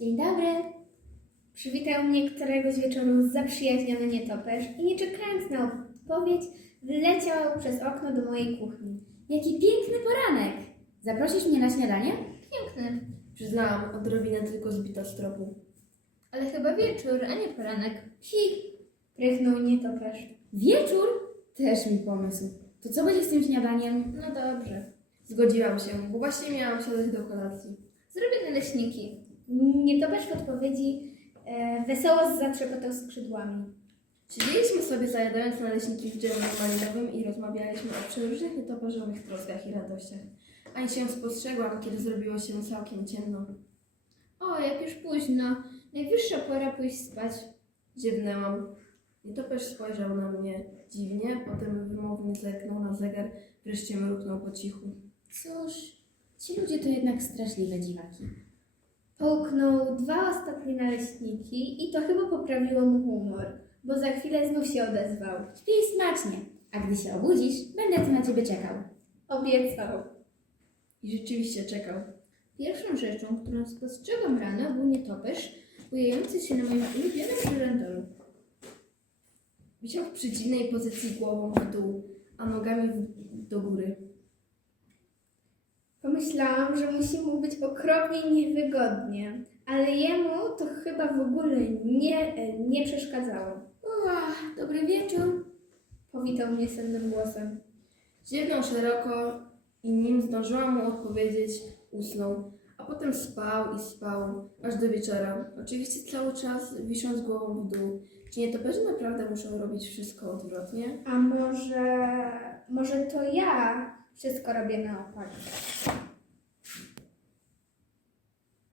Dzień dobry. Przywitał mnie któregoś wieczoru zaprzyjaźniony nietoperz i nie czekając na odpowiedź, wleciał przez okno do mojej kuchni. Jaki piękny poranek! Zaprosisz mnie na śniadanie? Piękny, Przyznałam, odrobinę tylko zbita z tropu. ale chyba wieczór, a nie poranek. Hi! Prychnął nietoperz. Wieczór? Też mi pomysł. To co będzie z tym śniadaniem? No dobrze. Zgodziłam się, bo właśnie miałam siadać do kolacji. Zrobię naleśniki. Nietoperz w odpowiedzi e, wesoło zatrzepotał skrzydłami. Siedzieliśmy sobie zajadając naleśniki w dżemie malinowym i rozmawialiśmy o przeróżnych nietoperzowych troskach i radościach. Ani się spostrzegłam, kiedy zrobiło się całkiem ciemno. O, jak już późno. Najwyższa pora pójść spać. Ziewnęłam. Nietoperz spojrzał na mnie dziwnie, potem wymownie zerknął na zegar, wreszcie mruknął po cichu. Cóż, ci ludzie to jednak straszliwe dziwaki. Połknął dwa ostatnie naleśniki i to chyba poprawiło mu humor, bo za chwilę znów się odezwał. Śpij smacznie, a gdy się obudzisz, będę tu na ciebie czekał. Obiecał. I rzeczywiście czekał. Pierwszą rzeczą, którą spostrzegłam rano, był nietoperz ujający się na moim ulubionym żyrandolu. Wisiał w przeciwnej pozycji głową w dół, a nogami do góry. Pomyślałam, że musi mu być okropnie niewygodnie, ale jemu to chyba w ogóle nie, e, nie przeszkadzało. Ua, dobry wieczór. Powitał mnie sennym głosem. Ziewnął szeroko i nim zdążyłam mu odpowiedzieć, usnął, a potem spał i spał, aż do wieczora. Oczywiście cały czas wisząc głową w dół. Czy nietoperze naprawdę muszą robić wszystko odwrotnie? A może, może to ja wszystko robię na opak?